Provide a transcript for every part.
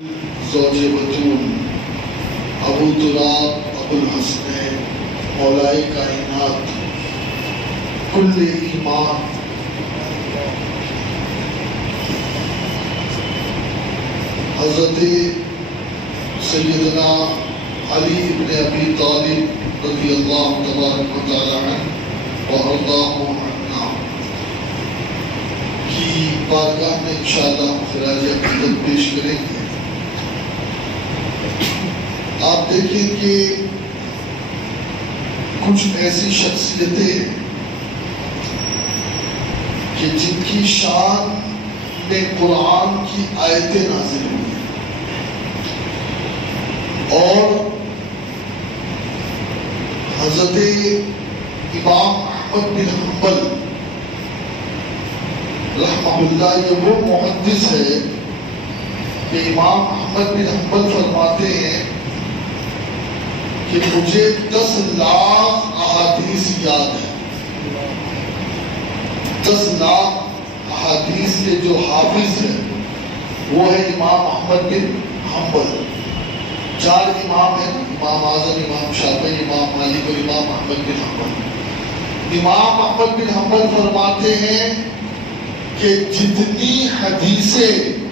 زوج بطول ابو تراب ابو الحسنین مولائے کائنات کل ایمان حضرت سیدنا علی ابن ابی طالب رضی اللہ تبارک و تعالی عنہ وارضاہ عنا کی بارگاہ میں انشاءاللہ خراج عقیدت پیش کریں گے۔ آپ دیکھیں کہ کچھ ایسی شخصیتیں کہ جن کی شان میں قرآن کی آیتیں نازل ہوئی اور حضرت امام احمد بن حنبل رحمہ اللہ یہ وہ محدث ہے کہ امام احمد بن حنبل فرماتے ہیں کہ مجھے 10 لاکھ احادیث یاد ہے۔ 10 لاکھ احادیث کے جو حافظ ہیں وہ ہے امام احمد بن حنبل۔ 4 امام ہیں، امام اعظم، امام شافعی، امام مالک اور امام احمد بن حنبل۔ امام احمد بن حنبل فرماتے ہیں کہ جتنی حدیثیں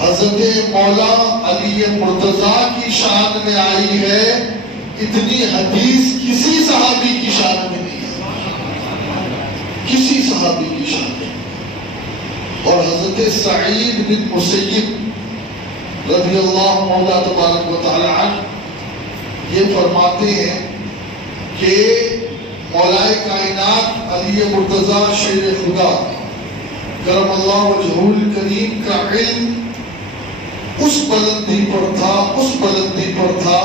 حضرت مولا علی مرتضیٰ کی شان میں آئی ہے اتنی حدیث کسی صحابی کی شان میں نہیں ہے، کسی صحابی کی شان میں۔ اور حضرت سعید بن مسیب رضی اللہ مولا تبارک و تعالی عنہ یہ فرماتے ہیں کہ مولائے کائنات علی مرتضیٰ شیر خدا کرم اللہ وجہہ الکریم کا علم اس بلندی پر تھا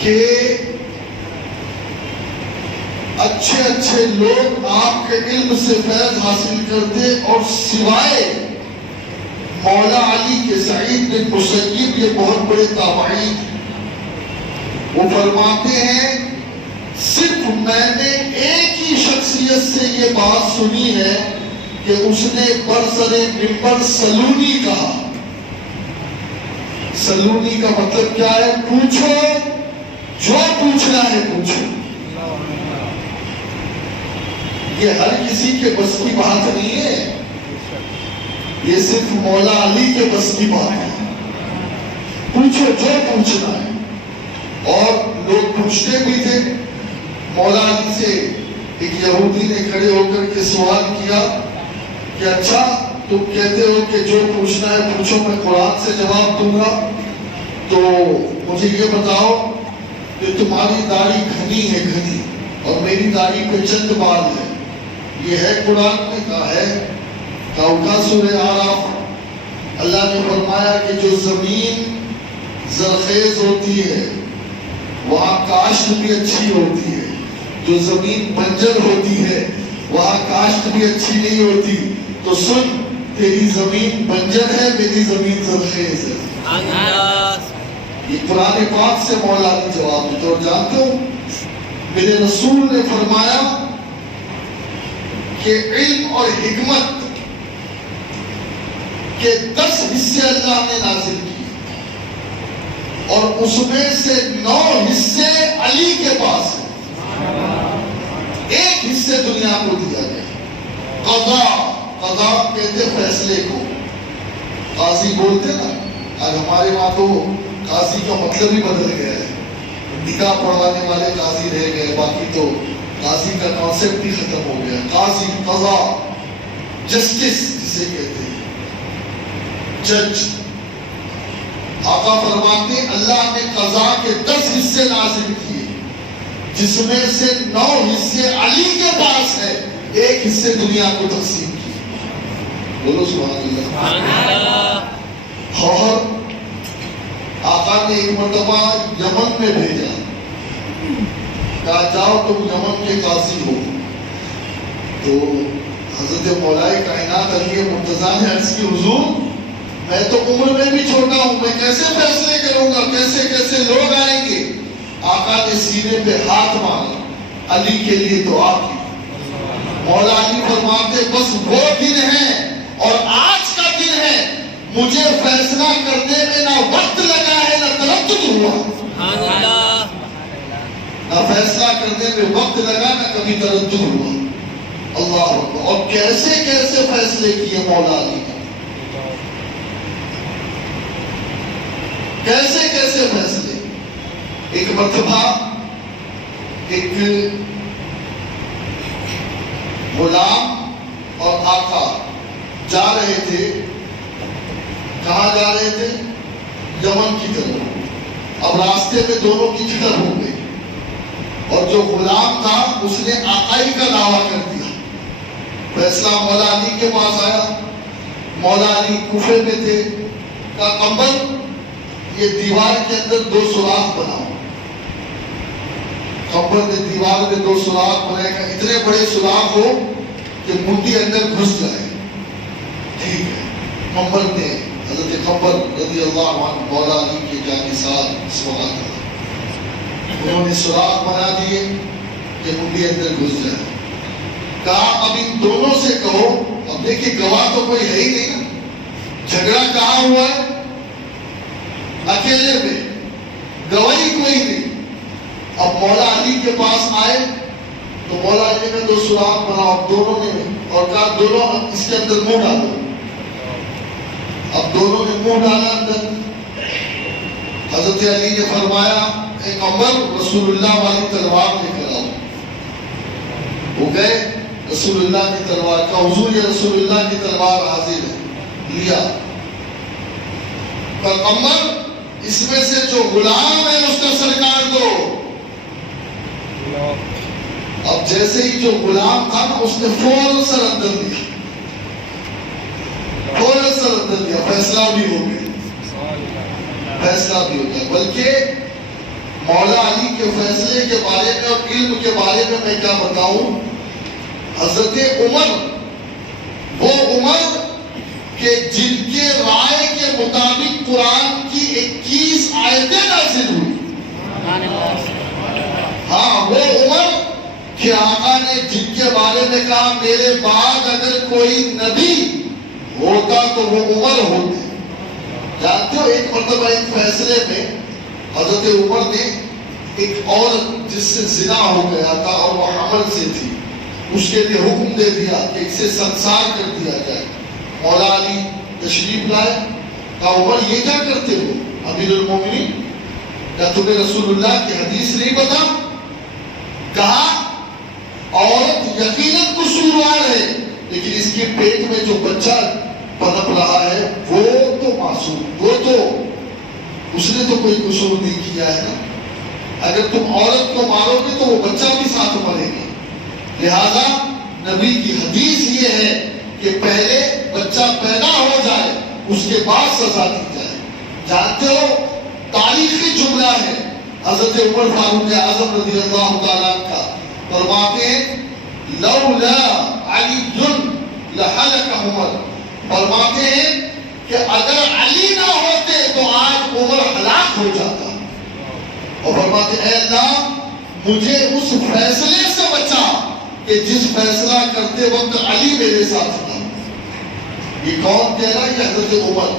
کہ اچھے لوگ آپ کے علم سے فیض حاصل کرتے اور سوائے مولا علی کے سعید بن مسیب یہ بہت بڑے تابعی وہ فرماتے ہیں صرف میں نے ایک ہی شخصیت سے یہ بات سنی ہے کہ اس نے برسر منبر سلونی کہا۔ سلونی کا مطلب کیا ہے؟ پوچھو جو پوچھنا ہے پوچھو۔ یہ ہر کسی کے بس کی بات نہیں ہے، یہ صرف مولا علی کے بس کی بات ہے۔ پوچھو جو پوچھنا ہے۔ اور لوگ پوچھتے بھی تھے مولا علی سے۔ ایک یہودی نے کھڑے ہو کر کے سوال کیا کہ اچھا تم کہتے ہو کہ جو پوچھنا ہے پوچھو، میں قرآن سے جواب دوں گا، تو مجھے یہ بتاؤ کہ تمہاری داڑھی گھنی ہے گھنی اور میری داڑھی پہ چند بال ہے، یہ ہے قرآن میں؟ کہا ہے۔ کہا سورہ اعراف اللہ نے فرمایا کہ جو زمین زرخیز ہوتی ہے وہاں کاشت بھی اچھی ہوتی ہے، جو زمین بنجر ہوتی ہے وہاں کاشت بھی اچھی نہیں ہوتی، تو سن تیری زمین بنجر ہے میری زمین زرخیز ہے۔ یہ قرآن پاک سے مولا علی جواب دیتے۔ اور جانتے ہو میرے رسول نے فرمایا کہ علم اور حکمت کے 10 حصے اللہ نے نازل کیے اور اس میں سے 9 حصے علی کے پاس ہیں، ایک حصے دنیا کو دیا گیا۔ قضا کہتے فیصلے کو، قاضی بولتے نا، آج ہمارے وہاں تو قاضی کا مطلب ہی بدل گیا ہے، نکاح پڑھوانے والے قاضی رہ گئے، باقی تو قاضی کا کانسیپٹ ہی ختم ہو گیا۔ قاضی، قضا، جسٹس جسے کہتے ہیں، جج۔ آقا فرماتے ہیں اللہ نے قضا کے 10 حصے نازل کیے جس میں سے 9 حصے علی کے پاس ہے، ایک حصے دنیا کو تقسیم کیے۔ بولو سبحان اللہ۔ اور آقا نے ایک مرتبہ یمن میں بھیجا، کہا جاؤ تم یمن کے قاضی ہو۔ تو حضرت مولائے کائنات علی مرتضیٰ نے عرض کی حضور میں تو عمر میں بھی چھوٹا ہوں، میں کیسے فیصلے کروں گا، کیسے لوگ آئیں گے؟ آقا نے سینے پہ ہاتھ مارا، علی کے لیے دعا کی۔ مولا علی فرماتے بس وہ دن ہے اور آج کا دن ہے مجھے فیصلہ کرنے میں نہ وقت لگا ہے نہ تردد ہوا، نہ فیصلہ کرنے میں وقت لگا نہ کبھی تردد ہوا۔ اللہ اکبر۔ اور کیسے کیسے فیصلے کیے مولا علی نے، کیسے کیسے فیصلے۔ ایک مرتبہ ایک غلام اور آقا جا رہے تھے، کہاں جا رہے تھے؟ یمن کی طرف۔ اب راستے میں دونوں کی جگر ہو گئی، اور جو غلام تھا اس نے آقائی کا دعویٰ کر دیا۔ فیصلہ مولا علی کے پاس آیا، مولا علی کوفے میں تھے، کہا قمبر یہ دیوار کے اندر 2 سوراخ بناؤ۔ قمبر نے دیوار میں 2 سوراخ بنائے، کہ اتنے بڑے سوراخ ہو کہ منڈی اندر گھس جائے۔ ٹھیک ہے، قمبر نے، حضرت قمبر رضی اللہ عنہ مولا علی کے جانثار سوال تھا، انہوں نے سوراخ بنا دیے کہ منڈی اندر گھس جائے۔ کہا اب ان دونوں سے کہو، اب دیکھیں گواہ تو کوئی ہے ہی نہیں نا، جھگڑا کہاں ہوا ہے؟ اکیلے میں، گواہی کوئی نہیں۔ اب مولا علی کے پاس آئے تو مولا علی نے 2 سوراخ بناؤ دونوں نے، اور کہا دونوں اس کے اندر منہ ڈالو۔ اب دونوں نے منہ ڈالا اندر۔ حضرت علی نے فرمایا اے قمر رسول اللہ والی تلوار لے کر آؤ۔ وہ گئے، رسول اللہ کی تلوار کا، حضور یہ رسول اللہ کی تلوار حاضر ہے، لیا۔ پر قمر اس میں سے جو غلام ہے اس کا سر کاٹ دو۔ اب جیسے ہی جو غلام تھا نا اس نے فوراً سر اندر دیا، فوراً سر اندر دیا، فیصلہ بھی ہو گیا، فیصلہ بھی ہو گیا۔ بلکہ مولا علی کے فیصلے کے بارے میں اور علم کے بارے میں کیا بتاؤں، حضرت عمر، وہ عمر کہ جن کے رائے کے مطابق قرآن کی 21 آیتیں نازل ہوئی، ہاں وہ عمر کہ آقا نے جن کے بارے میں کہا میرے بعد اگر کوئی نبی ہوتا تو وہ عمر ہوتے۔ جانتے ہو ایک مرتبہ ایک فیصلے میں حضرت عمر نے ایک عورت جس سے زنا ہو گیا تھا اور وہ حمل سے تھی، اس کے لیے حکم دے دیا کہ اسے سنسار کر دیا جائے۔ مولا علی تشریف لائے، کہا عمر یہ کیا کرتے ہو امیر المومنین، کیا تمہیں رسول اللہ کی حدیث نہیں پتا؟ کہا عورت یقیناً قصوروار ہے، لیکن اس کے پیٹ میں جو بچہ پنپ رہا ہے وہ تو معصوم، وہ تو اس نے تو کوئی قصور نہیں کیا ہے نا۔ اگر تم عورت کو مارو گے تو وہ بچہ بھی ساتھ مرے گا۔ لہذا نبی کی حدیث یہ ہے کہ پہلے بچہ پیدا ہو جائے اس کے بعد سزا دی جائے۔ جانتے ہو تاریخی جملہ ہے حضرت عمر فاروق اعظم رضی اللہ تعالیٰ کا، فرماتے ہیں لولا علی لہلک عمر، فرماتے ہیں کہ اگر علی نہ ہوتے تو آج عمر ہلاک ہو جاتا۔ اور فرماتے ہیں اے اللہ مجھے اس فیصلے سے بچا کہ جس فیصلہ کرتے وقت علی میرے ساتھ تھا۔ یہ کون کہہ رہا ہے؟ یہ حضرت عمر۔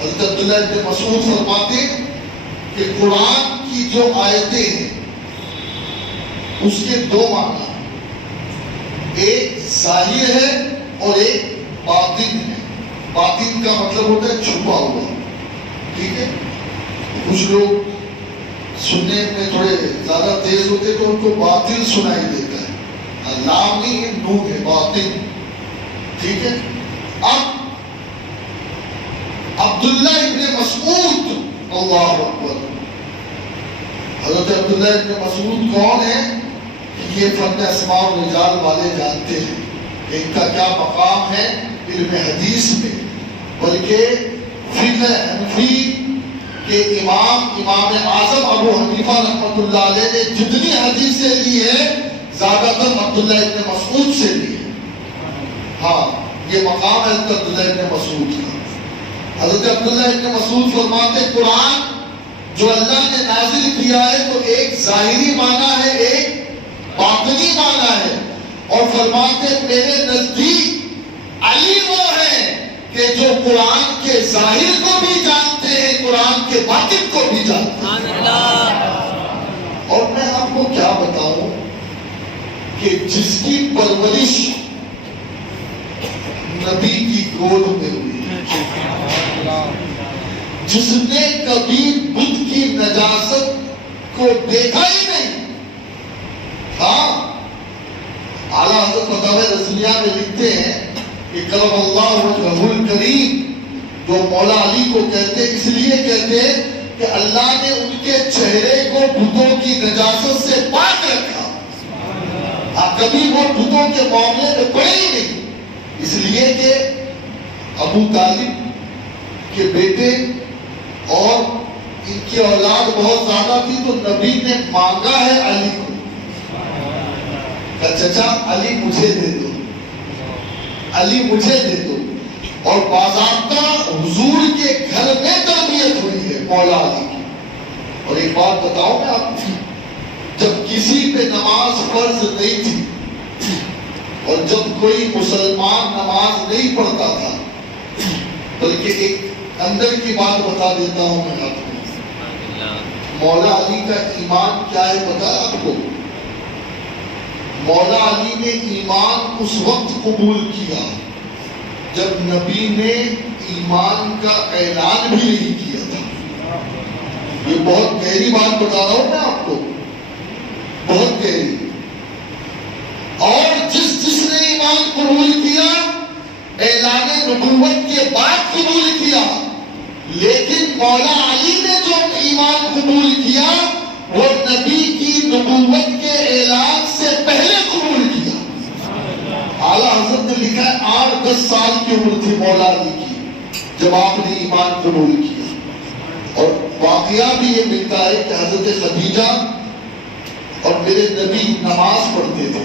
حضرت عبداللہ ابن مسعود فرماتے ہیں کہ قرآن کی جو آیتیں ہیں اس کے 2 معنی، ایک ظاہر ہے اور ایک باطن ہے۔ باطن کا مطلب ہوتا ہے چھپا ہوا، ٹھیک ہے؟ کچھ لوگ سننے میں تھوڑے زیادہ تیز ہوتے تو ان کو باطل سنائی دیتا ہے، لام نہیں ہے، نون ہے، باطن، ٹھیک ہے؟ اب عبداللہ ابن مسعود، اللہ اکبر، حضرت عبداللہ ابن مسعود کون ہے؟ یہ فن اسماء و رجال والے جانتے ہیں کہ ان کا کیا مقام ہے علم حدیث میں، بلکہ فقہ حنفی کہ امام اعظم ابو حنیفہ رحمۃ اللہ علیہ نے جتنی حدیثیں لی ہے زیادہ تر عبداللہ ابن مسعود سے لی ہے۔ ہاں یہ مقام ہے حضرت عبداللہ ابن مسعود کا۔ حضرت عبداللہ ابن مسعود فرماتے قرآن جو اللہ نے نازل کیا ہے تو ایک ظاہری معنی ہے، ایک باطنی معنی ہے، اور فرماتے میرے نزدیک علی وہ ہے کہ جو قرآن کے ظاہر کو بھی جانتے ہیں، قرآن کے باطن کو بھی جانتے ہیں۔ اور میں آپ کو کیا بتاؤں کہ جس کی پرورش نبی کی گود میں ہوئی، جس نے کبھی بت کی نجاست کو دیکھا ہی نہیں، ہاں اعلیٰ حضرت فتاوی رضویہ میں لکھتے ہیں کہ کرم اللہ وجہہ الکریم، جو مولا علی کو کہتے اس لیے کہتے کہ اللہ نے ان کے چہرے کو بتوں کی نجاست سے پاک رکھا، کبھی وہ بتوں کے معاملے میں پڑے ہی نہیں، اس لیے کہ ابو طالب کے بیٹے اور ان کی اولاد بہت زیادہ تھی، تو نبی نے مانگا ہے علی کو کہ چچا علی مجھے دے دو، علی مجھے دے دو، اور باضابطہ حضور کے گھر میں تربیت ہوئی ہے مولا علی کی۔ اور ایک بات بتاؤں میں آپ کو، جب کسی پہ نماز فرض نہیں تھی اور جب کوئی مسلمان نماز نہیں پڑھتا تھا، بلکہ ایک اندر کی بات بتا دیتا ہوں میں آپ کو، مولا علی کا ایمان کیا ہے پتا ہے آپ کو؟ مولا علی نے ایمان اس وقت قبول کیا جب نبی نے ایمان کا اعلان بھی نہیں کیا تھا۔ یہ بہت گہری بات بتا رہا ہوں میں آپ کو، بہت گہری۔ اور جس نے ایمان قبول کیا اعلان نبوت کے بعد قبول کیا، لیکن مولا علی نے جو ایمان قبول کیا وہ نبی کی نبوت کے اعلان سے پہلے قبول کیا۔ اعلیٰ حضرت نے لکھا ہے 8-10 سال کی عمر تھی مولا علی کی جب آپ نے ایمان قبول کیا۔ اور واقعہ بھی یہ ملتا ہے کہ حضرت خدیجہ اور میرے نبی نماز پڑھتے تھے،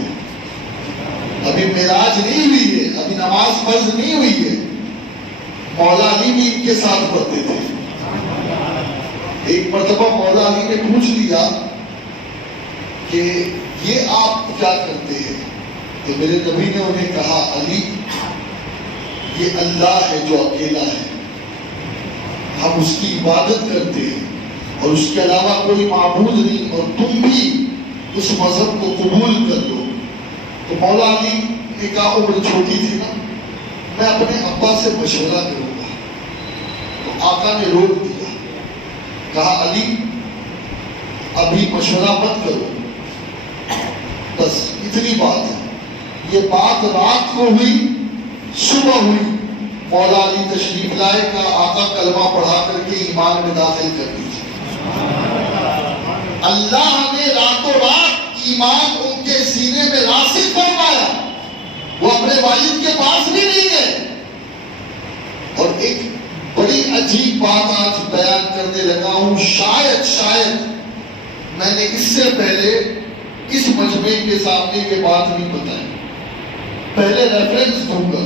ابھی معراج نہیں ہوئی ہے، ابھی نماز فرض نہیں ہوئی ہے، مولا علی بھی ان کے ساتھ پڑھتے تھے۔ ایک مرتبہ مولا علی نے پوچھ لیا کہ یہ آپ کیا کرتے ہیں؟ تو میرے نبی نے انہیں کہا علی یہ اللہ ہے جو اکیلا ہے، ہم اس کی عبادت کرتے ہیں اور اس کے علاوہ کوئی معبود نہیں، اور تم بھی اس مذہب کو قبول کر لو۔ تو مولا علی نے کہا عمر چھوٹی تھی نا، میں اپنے ابا سے مشورہ کروں گا۔ تو آقا نے روک دیا، کہا علی ابھی مشورہ مت کرو، بس اتنی بات ہے۔ یہ بات رات کو ہوئی، صبح ہوئی، مولا علی تشریف لائے، کہا آقا کلمہ پڑھا کر کے ایمان میں داخل کر دیجیے۔ اللہ نے راتوں رات ایمان ان کے سینے میں راسخ فرمایا، وہ اپنے والد کے پاس بھی نہیں گئے۔ اور ایک بڑی عجیب بات آج بیان کرنے لگا ہوں، شاید میں نے اس سے پہلے اس مجمع کے سامنے یہ بات نہیں بتائی۔ پہلے ریفرنس دوں گا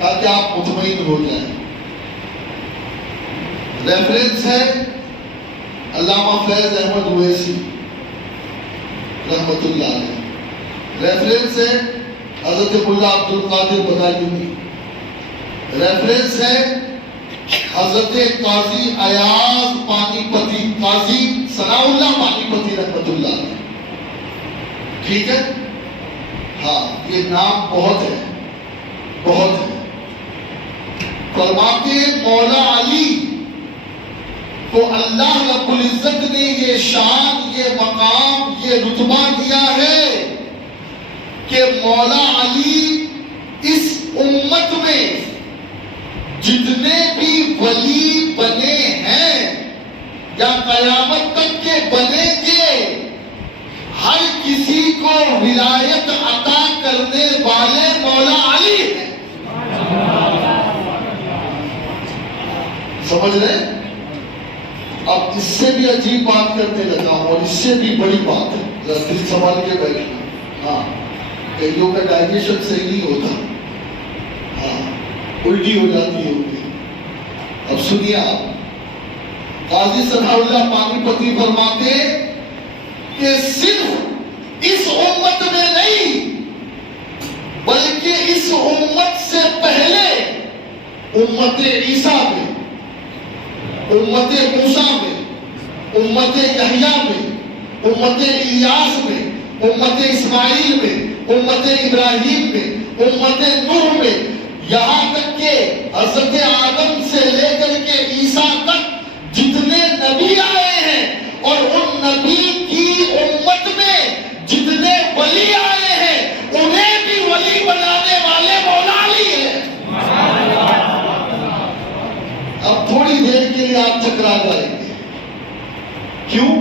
تاکہ آپ مطمئن ہو جائیں۔ ریفرنس ہے علامہ فیض احمد اویسی رحمت اللہ علیہ، ریفرنس ہے حضرت ملا عبد القادر بغدادی، ریفرنس ہے حضرت قاضی ایاز پانی پتی، قاضی ثناء اللہ پانی پتی رحمت اللہ علیہ، ٹھیک ہے؟ ہاں یہ نام بہت ہے، بہت ہے۔ فرماتے مولا علی کو اللہ رب العزت نے یہ شان، یہ مقام، یہ رتبہ دیا ہے کہ مولا علی اس امت میں جتنے بھی ولی بنے ہیں یا قیامت تک کے بنیں گے، ہر کسی کو ولایت عطا کرنے والے مولا علی ہیں۔ سمجھ رہے؟ اب اس سے بھی عجیب بات کرنے لگا ہوں اور اس سے بھی بڑی بات ہے، ذرا دل سنبھال کے بیٹھنا۔ ہاں کئیوں کا ڈائجیشن صحیح نہیں ہوتا، ہاں الٹی ہو جاتی ہے ہوگی۔ اب سنیے آپ، قاضی ثناء اللہ پانی پتی فرماتے کہ صرف اس امت میں نہیں بلکہ اس امت سے پہلے امت عیسیٰ میں، امت موسیٰ میں، امت یحییٰ میں، امت الیاس میں، امت اسماعیل میں، امت ابراہیم میں، امت نوح میں، یہاں تک کہ حضرت آدم سے لے کر کے عیسیٰ تک جتنے نبی آئے ہیں اور ان نبی کی امت میں جتنے ولی آئے ہیں انہیں بھی ولی بنانے والے مولا علی ہیں۔ اب تھوڑی دیر کے لیے آپ چکرا جائیں گے، کیوں؟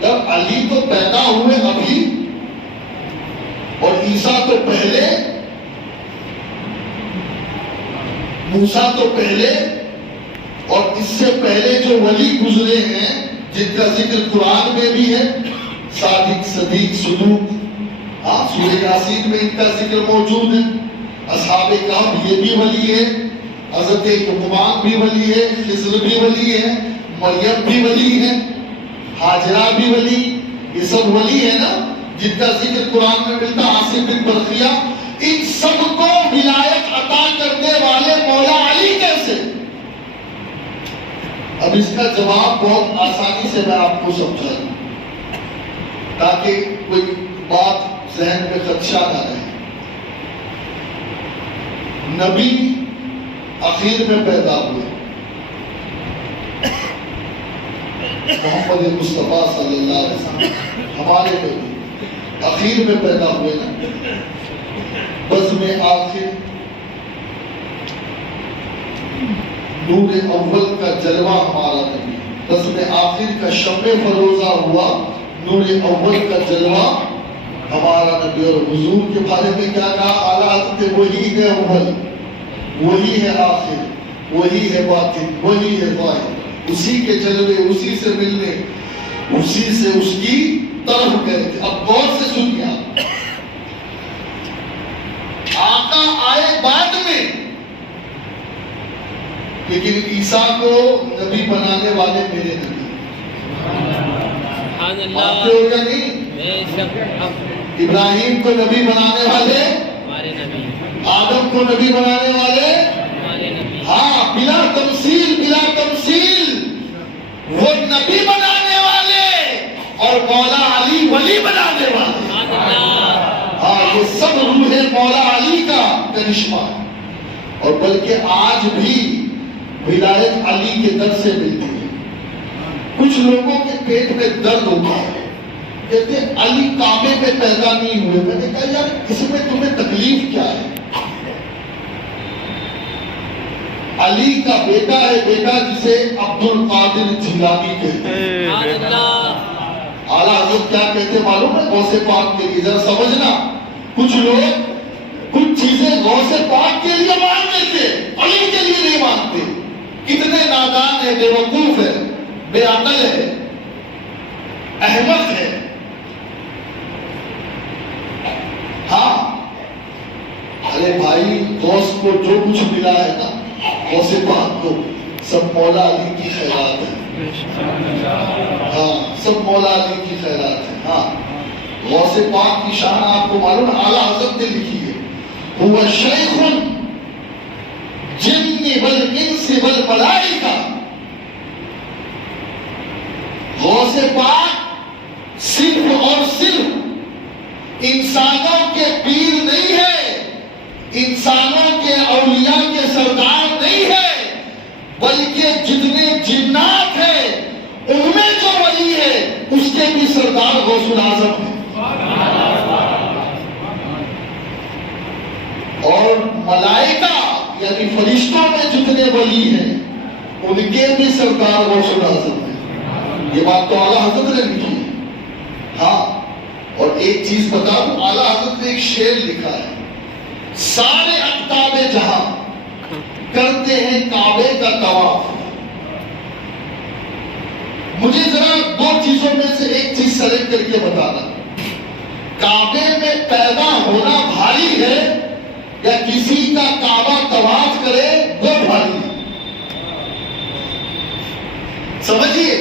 جب علی تو پیدا ہوئے ابھی اور عیسیٰ تو پہلے، موسیٰ تو پہلے، اور اس سے پہلے جو ولی گزرے ہیں جن کا ذکر قرآن میں بھی ہے، صادق، صدیق، صدوق، سورہ یاسین میں ان کا ذکر موجود ہے، اصحاب کہف یہ بھی ولی ہے، حضرت لقمان بھی ولی ہے، خضر بھی ولی ہے، مریم بھی ولی ہے، ہاجرہ بھی ولی، یہ سب ولی ہے نا جن کا ذکر قرآن میں ملتا۔ عاصم بن برقیہ، ان سب کو ولایت عطا کرنے والے مولا علی کیسے؟ اب اس کا جواب بہت آسانی سے میں آپ کو سمجھا دوں تاکہ کوئی بات ذہن میں خدشہ نہ رہے۔ نبی اخیر میں پیدا ہوئے، محمد مصطفیٰ صلی اللہ علیہ وسلم ہمارے نبی اخیر میں پیدا ہوئے نا، بزم آخر، نور اول کا جلوہ ہمارا نبی، بزم آخر کا شمع فروزہ ہوا، نور اول کا جلوہ ہمارا نبی۔ اور حضور کے بارے میں کیا کہا؟ اعلیٰ حضرت وہی ہے اول، وہی ہے آخر، وہی ہے باطن، وہی ہے ظاہر، اسی کے جلوے، اسی سے ملنے، اسی سے اس کی طرف گئے تھے۔ اب غور سے سنیے، آقا آئے بعد میں، لیکن عیسیٰ کو نبی بنانے والے میرے نبی، مانتے ہو یا نہیں؟ ابراہیم کو نبی بنانے والے ہمارے نبی، آدم کو نبی بنانے والے ہمارے نبی، ہاں، بلا تمثیل، بلا تمثیل وہ نبی بنانے والے اور مولا علی ولی بنانے والے۔ ہاں، یہ سب روح مولا علی کا کرشمہ ہے، اور بلکہ آج بھی ولایت علی کے در سے ملتی ہے۔ کچھ لوگوں کے پیٹ میں درد ہوتا ہے، کہتے ہیں علی کعبے میں پیدا نہیں ہوئے۔ میں نے کہا یار اس میں تمہیں تکلیف کیا ہے؟ علی کا بیٹا ہے، بیٹا جسے عبد القادر جیلانی کہتے ہیں۔ اعلیٰ حضرت کیا کہتے معلوم ہے غوث پاک کے لیے؟ ذرا سمجھنا، کچھ لوگ کچھ چیزیں غوث پاک کے لیے مان لیتے، علی کے لیے نہیں مانتے۔ کتنے نادان ہے، بے وقوف ہے، بے عقل ہے، احمق ہے۔ ہاں، ارے بھائی، غوث کو جو کچھ ملا ہے نا، غوث پاک کو، سب مولا علی کی خیرات ہے۔ ہاں، سب مولا علی کی خیرات ہے۔ ہاں، غوث پاک کی شان آپ کو معلوم ہے، اعلیٰ حضرت نے لکھی ہے، هو شیخ جن والانس والملائکہ۔ غوث پاک صرف اور صرف انسانوں کے پیر نہیں ہے، انسانوں کے اولیاء کے سردار نہیں ہے، بلکہ جتنے جنات ہیں ان میں جو ولی ہے اس کے بھی سردار غوث الاعظم ہے۔ اور ملائکہ یعنی فرشتوں میں جتنے ولی ہیں ان کے بھی سردار غوث الاعظم ہے۔ یہ بات تو اعلیٰ حضرت نے لکھی ہے۔ ہاں، اور ایک چیز بتا دوں، اعلیٰ حضرت نے ایک شعر لکھا ہے، سارے اقطاب جہاں کرتے ہیں کعبے کا طواف۔ مجھے ذرا دو چیزوں میں سے ایک چیز سلیکٹ کر کے بتانا، کعبے میں پیدا ہونا بھاری ہے یا کسی کا کعبہ طواف کرے وہ بھاری ہے؟ سمجھیے،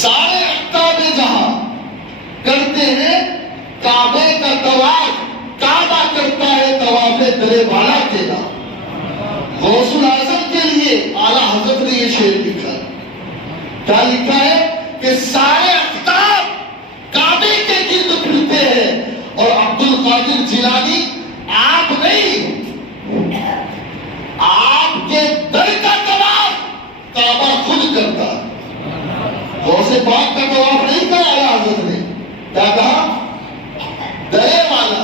سارے اقطاب جہاں کرتے ہیں کعبے کا طواف، کعبہ کرتا ہے طواف درے والا کے نام۔ کیا لکھا ہے کہ سارے افتاب کعبے کے گرد پھرتے ہیں اور عبد القادر جیلانی آپ نہیں، آپ کے در کا طواف کعبہ خود کرتا۔ غوث پاک کا طواف نہیں کہا اعلیٰ حضرت نے، کیا کہا؟ درے والا،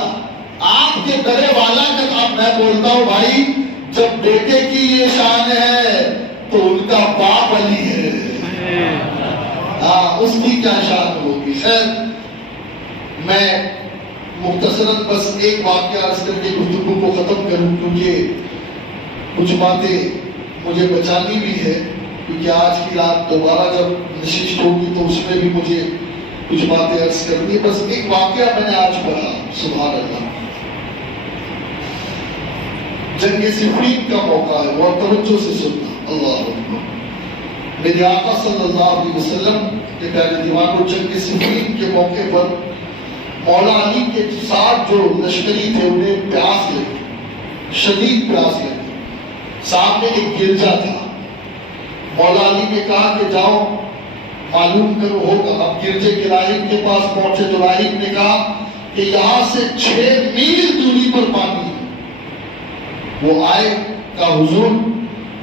آپ کے درے والا کا۔ اب میں بولتا ہوں بھائی، جب بیٹے کی یہ شان ہے تو ان کا باپ علی ہے، ہاں اس کی کیا شان ہوگی۔ خیر میں مختصراً بس ایک واقعہ عرض کر کے گفتگو کو ختم کروں، کیونکہ کچھ باتیں مجھے بچانی بھی ہے، کیونکہ آج کی رات دوبارہ جب نشست ہوگی تو اس میں بھی مجھے کچھ باتیں عرض کرنی ہے۔ بس ایک واقعہ میں نے آج پڑھا، سبحان اللہ، جنگ صفین کا موقع ہے، وہ توجہ سے سننا، اللہ اکبر۔ میرے آقا صلی اللہ علیہ وسلم کے پیارے دیوانوں، جنگ صفین کے موقع پر مولا علی کے ساتھ جو لشکری تھے انہیں پیاس لگی، شدید پیاس لگی، سامنے ایک گرجا تھا۔ مولا علی نے کہا کہ جاؤ معلوم کرو ہوگا۔ اب گرجے کے راہب کے پاس پہنچے تو راہب نے کہا کہ یہاں سے 6 میل دوری پر پانی ہے۔ وہ آئے، کہا حضور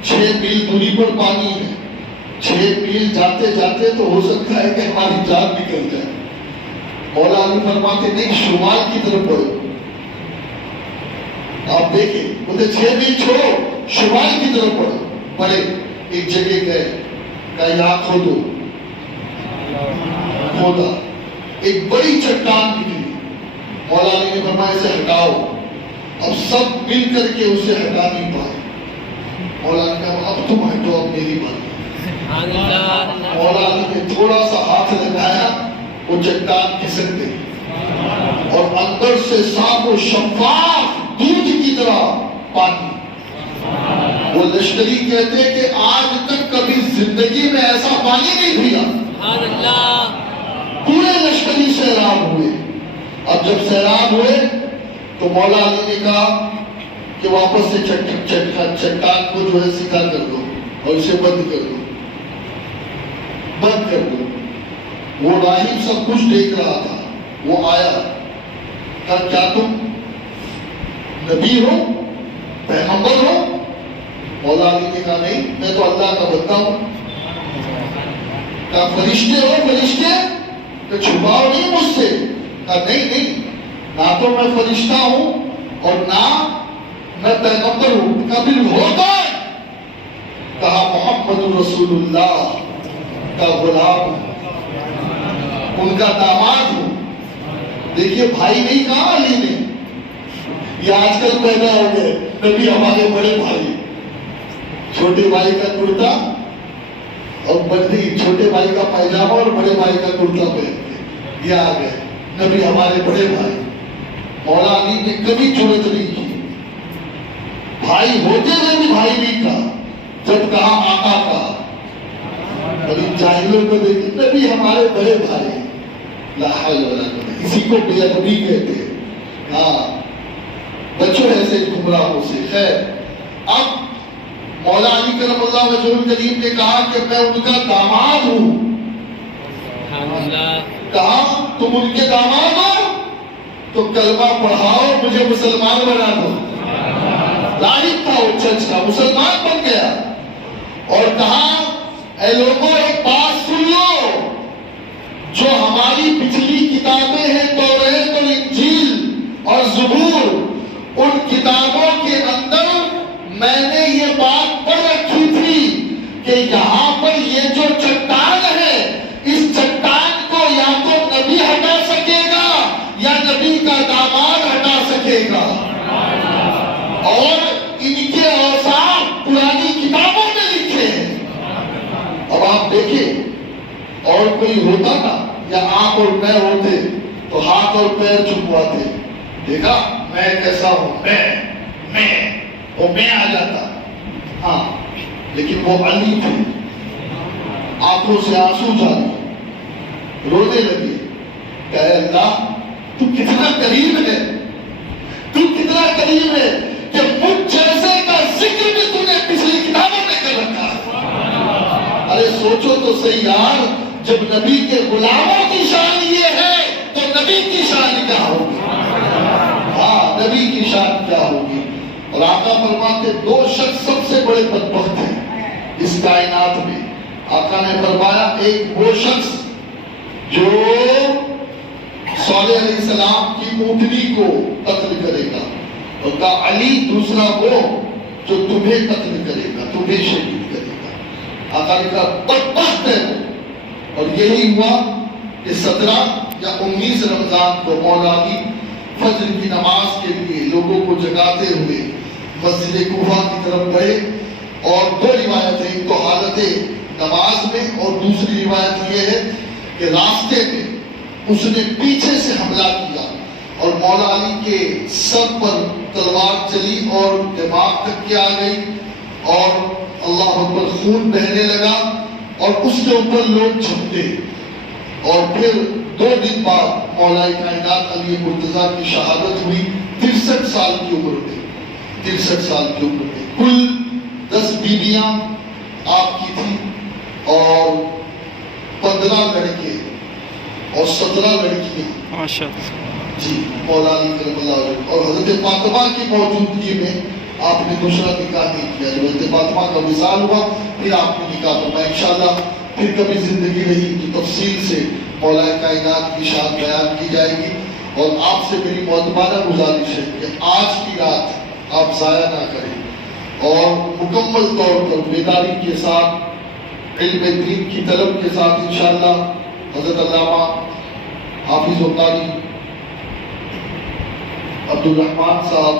6 میل دوری پر پانی ہے، 6 میل جاتے جاتے تو ہو سکتا ہے کہ ہماری جان نکل جائے۔ مولا علی فرماتے نہیں، شمال کی طرف بڑھو۔ آپ دیکھیں، بولتے 6 میل چھوڑو، شمال کی طرف بڑھو۔ بڑھے ایک جگہ گئے، کہا یہاں کھودو، کھودا، ایک بڑی چٹان نکلی۔ مولا علی نے فرمایا اسے ہٹاؤ۔ اب سب مل کر کے اسے ہٹا نہیں پائے۔ مولا علی نے کہا اب تم ہٹو، اب میری بات۔ مولا علی نے تھوڑا سا ہاتھ لگایا، وہ چٹان کھسک گئی اور اندر سے صاف و شفاف دودھ کی طرح پانی۔ وہ لشکری کہتے ہیں کہ آج تک کبھی زندگی میں ایسا پانی نہیں پیا۔ پورے لشکری سیراب ہوئے۔ اب جب سیراب ہوئے تو مولا علی نے کہا کہ واپس سے چٹان کو جو ہے سیدھا کر دو اور اسے بند کر دو، بند کر دو۔ وہ راہب سب کچھ دیکھ رہا تھا، وہ آیا، کہا کیا تم نبی ہو، پیغمبر ہو؟ مولا علی نے کہا نہیں، میں تو اللہ کا بندہ ہوں۔ کہا فرشتے ہو؟ فرشتے؟ کہ چھپاؤ نہیں مجھ سے۔ کہا نہیں نہیں، نہ تو میں فرشتہ ہوں اور نہ میں پیغمبر ہوں۔ کہا پھر ہو کون؟ کہا محمد رسول اللہ کا غلام، ان کا داماد ہوں۔ دیکھیے بھائی نہیں کہا علی نے، یہ آج کل پیدا ہو گئے نبی ہمارے بڑے بھائی، چھوٹے بھائی کا کرتا اور بدلی، چھوٹے بھائی کا پائجامہ اور بڑے بھائی کا کرتا پہن کے یہ آ گئے نبی ہمارے بڑے بھائی۔ مولا علی نے کبھی جرأت نہیں کی، بھائی ہوتے ہوئے بھی بھائی نہیں کہا، جب کہا آقا کہا۔ اور ان جاہلوں کو دیکھیں، نبی ہمارے بڑے بھائی، لا حول ولا قوت، اسی کو بے ادبی کہتے ہیں۔ ہاں بچوں ایسے گمراہوں سے۔ خیر اب مولا علی کرم اللہ وجہہ الکریم نے کہا کہ میں ان کا داماد ہوں۔ کہا تم ان کے داماد ہو تو کلمہ پڑھاؤ، مجھے مسلمان بنا دو۔ راہب تھا وہ چرچ کا، مسلمان بن گیا اور کہا اے لوگوں ایک بات سن لو، جو ہماری پچھلی کتابیں ہیں توریت اور انجیل اور زبور، ان کتابوں کے اندر میں نے یہ بات پڑھ رکھی تھی کہ یہاں پر یہ جو چٹان ہے، اس چٹان کو یا تو نبی ہٹا سکے گا یا نبی کا داماد ہٹا سکے گا، اور ان کے اوصاف پرانی کتابوں میں لکھے ہیں۔ اب آپ دیکھیں اور کوئی ہوتا نا، یا آپ اور میں ہوتے تو ہاتھ اور پیر چمواتے، دیکھا میں کیسا ہوں، میں آ جاتا۔ ہاں لیکن وہ علی تھے، آنکھوں سے آنسو جاری، رونے لگے کہ اے اللہ تو کتنا قریب ہے، تو کتنا قریب ہے کہ مجھ جیسے کا ذکر بھی تو نے پچھلی کتابوں میں کر رکھا ہے۔ ارے سوچو تو صحیح یار، جب نبی کے غلاموں کی شان یہ ہے تو نبی کی شان کیا ہوگی؟ ہاں، نبی کی شان کیا ہوگی؟ اور آقا فرماتے دو شخص سب سے بڑے بدبخت ہیں اس کائنات میں. آقا نے فرمایا ایک وہ شخص جو صالح علیہ السلام کی اونٹنی کو قتل کرے گا، اور کہا علی دوسرا وہ جو تمہیں قتل کرے گا، تمہیں شہید کرے گا. آقا نے کہا بدبخت ہے وہ. اور یہی ہوا کہ 17 یا 19 رمضان کو مولا علی فجر کی نماز کے لیے لوگوں کو جگاتے ہوئے مسجد کوفہ کی طرف بڑھے. اور دو روایتیں، ایک تو حالت نماز میں اور دوسری روایت یہ ہے کہ راستے میں اس نے پیچھے سے حملہ کیا اور مولا علی کے سر پر تلوار چلی اور دماغ تک کے آ گئی اور اللہ اکبر خون بہنے لگا اور اس کے اوپر لوگ جھپٹے. اور پھر 2 دن بعد مولا کائنات علی مرتضیٰ کی شہادت ہوئی 63 سال کی عمر میں. 63 سال کی عمر میں کل 10 بیویاں آپ کی تھیں اور 15 لڑکے اور 17 لڑکیاں. جی مولا علی کرم اللہ وجہ. اور حضرت فاطمہ کی موجودگی میں آپ نے دوسرا نکاح نہیں کیا. جب حضرت فاطمہ کا وصال ہوا پھر آپ نے نکاح فرمایا. انشاءاللہ پھر کبھی زندگی رہی تو تفصیل سے مولا کائنات کی شان بیان کی جائے گی. اور آپ سے میری معتمانہ گزارش ہے کہ آج کی رات آپ ضائع نہ کریں اور مکمل طور پر بیداری کے ساتھ علم دین کی طلب کے ساتھ انشاءاللہ حضرت علامہ حافظ القاری عبدالرحمن صاحب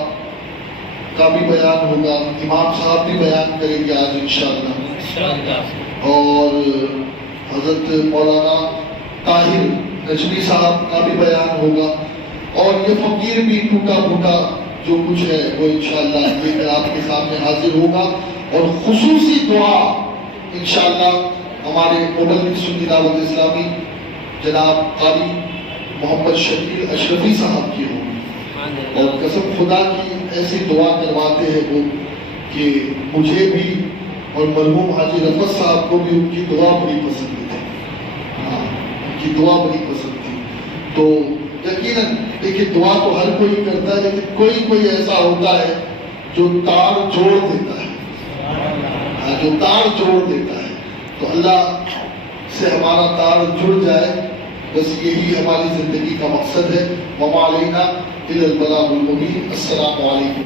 کا بھی بیان ہوگا. امام صاحب بھی بیان کریں گے آج انشاءاللہ. اور حضرت مولانا طاہر نجمی صاحب کا بھی بیان ہوگا. اور یہ فقیر بھی ٹوٹا پھوٹا جو کچھ ہے وہ انشاءاللہ لے کر آپ کے سامنے حاضر ہوگا. اور خصوصی دعا انشاءاللہ ہمارے مبلغ سنی دعوت اسلامی جناب قاری محمد شکیل اشرفی صاحب کی ہوگی. اور قسم خدا کی ایسی دعا کرواتے ہیں وہ کہ مجھے بھی اور مرحوم حاجی رفعت صاحب کو بھی ان کی دعا بڑی پسند تھی. ان کی دعا بڑی پسند تھی. تو یقیناً دیکھیں دعا تو ہر کوئی کرتا ہے لیکن کوئی ایسا ہوتا ہے جو تار جوڑ دیتا ہے، جو تار جوڑ دیتا ہے. تو اللہ سے ہمارا تار جڑ جائے، بس یہی ہماری زندگی کا مقصد ہے. وما علینا الا البلاغ المبین. السلام علیکم.